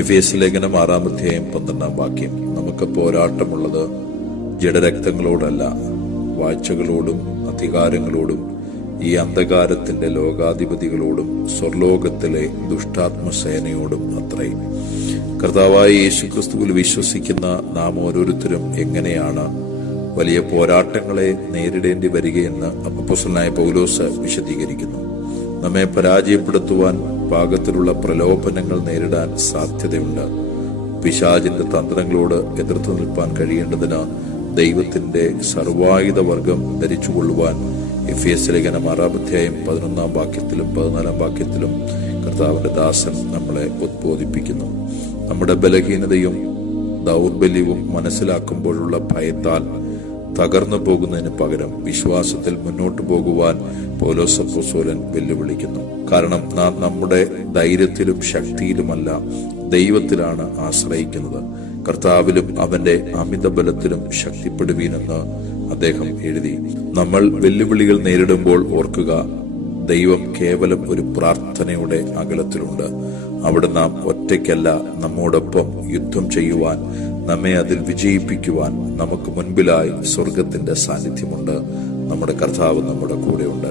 എഫേസ്യ ലേഖനം 6:12 നമുക്ക് പോരാട്ടമുള്ളത് ജഡരക്തങ്ങളോടല്ല, വാഴ്ചകളോടും അധികാരങ്ങളോടും ഈ അന്ധകാരത്തിന്റെ ലോകാധിപതികളോടും സ്വർലോകത്തിലെ ദുഷ്ടാത്മസേനയോടും അത്രേ. കർത്താവായ യേശുക്രിസ്തുവിൽ വിശ്വസിക്കുന്ന നാം ഓരോരുത്തരും എങ്ങനെയാണ് വലിയ പോരാട്ടങ്ങളെ നേരിടേണ്ടി വരികയെന്ന് അപ്പോസ്തലനായ പൗലോസ് വിശദീകരിക്കുന്നു. നമ്മെ പരാജയപ്പെടുത്തുവാൻ പാകത്തിലുള്ള പ്രലോഭനങ്ങൾ നേരിടാൻ സാധ്യതയുണ്ട്. പിശാചിന്റെ തന്ത്രങ്ങളോട് എതിർത്തു നിൽപ്പാൻ കഴിയേണ്ടതിന് ദൈവത്തിന്റെ സർവായുധ വർഗം ധരിച്ചുകൊള്ളുവാൻ എഫേസ്യ ലേഖനം 6:11 14 കർത്താവിന്റെ ദാസൻ നമ്മളെ ഉദ്ബോധിപ്പിക്കുന്നു. നമ്മുടെ ബലഹീനതയും ദൗർബല്യവും മനസ്സിലാക്കുമ്പോഴുള്ള ഭയത്താൽ തകർന്നു പോകുന്നതിന് പകരം വിശ്വാസത്തിൽ മുന്നോട്ടു പോകുവാൻ പൗലോസ് അപ്പോസ്തലൻ വെല്ലുവിളിക്കുന്നു. കാരണം നാം നമ്മുടെ ധൈര്യത്തിലും ശക്തിയിലുമല്ല, ദൈവത്തിലാണ് ആശ്രയിക്കുന്നത്. കർത്താവിലും അവന്റെ അമിത ബലത്തിലും ശക്തിപ്പെടുവീനെന്ന് അദ്ദേഹം എഴുതി. നമ്മൾ വെല്ലുവിളികൾ നേരിടുമ്പോൾ ഓർക്കുക, ദൈവം കേവലം ഒരു പ്രാർത്ഥനയുടെ അകലത്തിലുണ്ട്. അവിടെ നാം ഒറ്റയ്ക്കല്ല, നമ്മോടൊപ്പം യുദ്ധം ചെയ്യുവാൻ, നമ്മെ അതിൽ വിജയിപ്പിക്കുവാൻ നമുക്ക് മുൻപിലായി സ്വർഗത്തിന്റെ സാന്നിധ്യമുണ്ട്. നമ്മുടെ കർത്താവ് നമ്മുടെ കൂടെയുണ്ട്.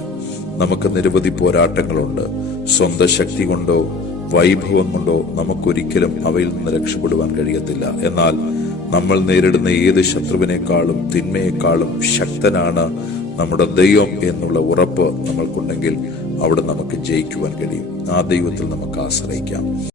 നമുക്ക് നിരവധി പോരാട്ടങ്ങളുണ്ട്. സ്വന്തം ശക്തി കൊണ്ടോ വൈഭവം കൊണ്ടോ നമുക്കൊരിക്കലും അവയിൽ നിന്ന് രക്ഷപ്പെടുവാൻ കഴിയത്തില്ല. എന്നാൽ നമ്മൾ നേരിടുന്ന ഏത് ശത്രുവിനേക്കാളും തിന്മയെക്കാളും ശക്തനാണ് നമ്മുടെ ദൈവം എന്നുള്ള ഉറപ്പ് നമ്മൾക്കുണ്ടെങ്കിൽ അവിടെ നമുക്ക് ജയിക്കുവാൻ കഴിയും. ആ ദൈവത്തിൽ നമുക്ക് ആശ്രയിക്കാം.